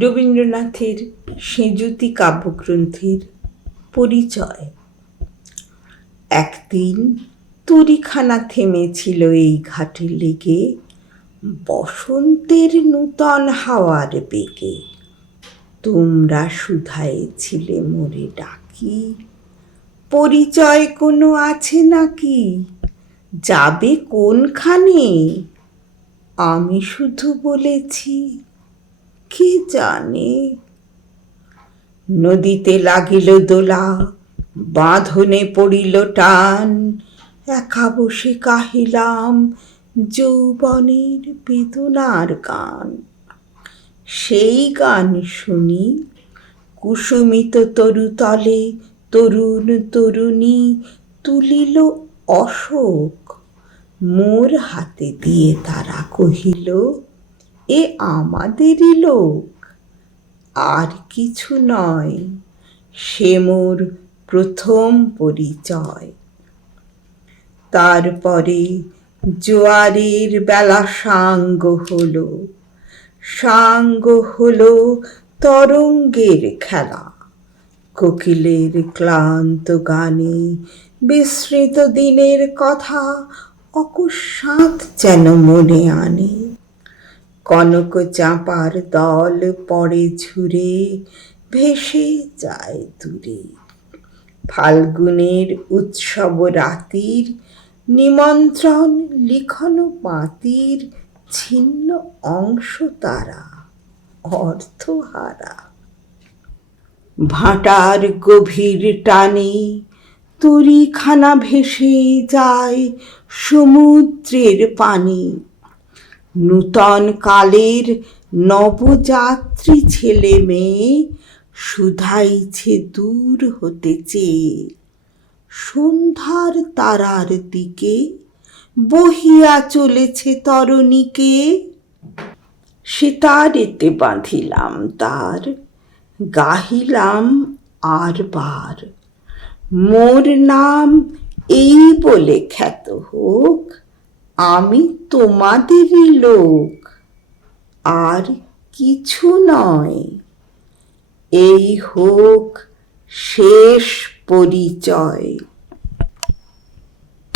রবীন্দ্রনাথের সেঁজুতি কাব্যগ্রন্থের পরিচয়। একদিন তরীখানা থেমেছিল এই ঘাটের লেগে, বসন্তের নূতন হাওয়ার বেগে। তোমরা শুধাইছিলে মোরে ডাকি, পরিচয় কোনো আছে নাকি, যাবে কোনখানে? আমি শুধু বলেছি, কে জানে। নদীতে লাগিল দোলা, বাঁধনে পড়িল টান, একা বসে কাহিলাম যৌবনের বেদনার গান। সেই গান শুনি কুসুমিত তরুতলে তরুণ তরুণী তুলিল অশোক। মোর হাতে দিয়ে তারা কহিল, এ আমাদেরই লোক। আর কিছু নয়, সে মোর প্রথম পরিচয়। তারপরে জোয়ারের বেলা সাঙ্গ হলো, সাঙ্গ হলো তরঙ্গের খেলা। কোকিলের ক্লান্ত গানে বিস্মৃত দিনের কথা অকস্মাৎ যেন মনে আনে। কনক চাঁপার দল পড়ে ঝুরে, ভেসে যায় দূরে। ফাল্গুনের উৎসব রাতির নিমন্ত্রণ লিখন পাতির ছিন্ন অংশ তারা, অর্থহারা। ভাটার গভীর টানে তরীখানা ভেসে যায় সমুদ্রের পানে। নূতন কালের নবযাত্রী ছেলে মেয়ে শুধাইছে দূর হতে চেয়ে। সন্ধ্যার তারার দিকে বহিয়া চলেছে তরণীকে। সিতারেতে বাঁধিলাম তার, গাহিলাম আর বার, মোর নাম এই বলে খ্যাত হোক, আমি তোমাদেরই লোক। আর কিছু নয়, এই হোক শেষ পরিচয়।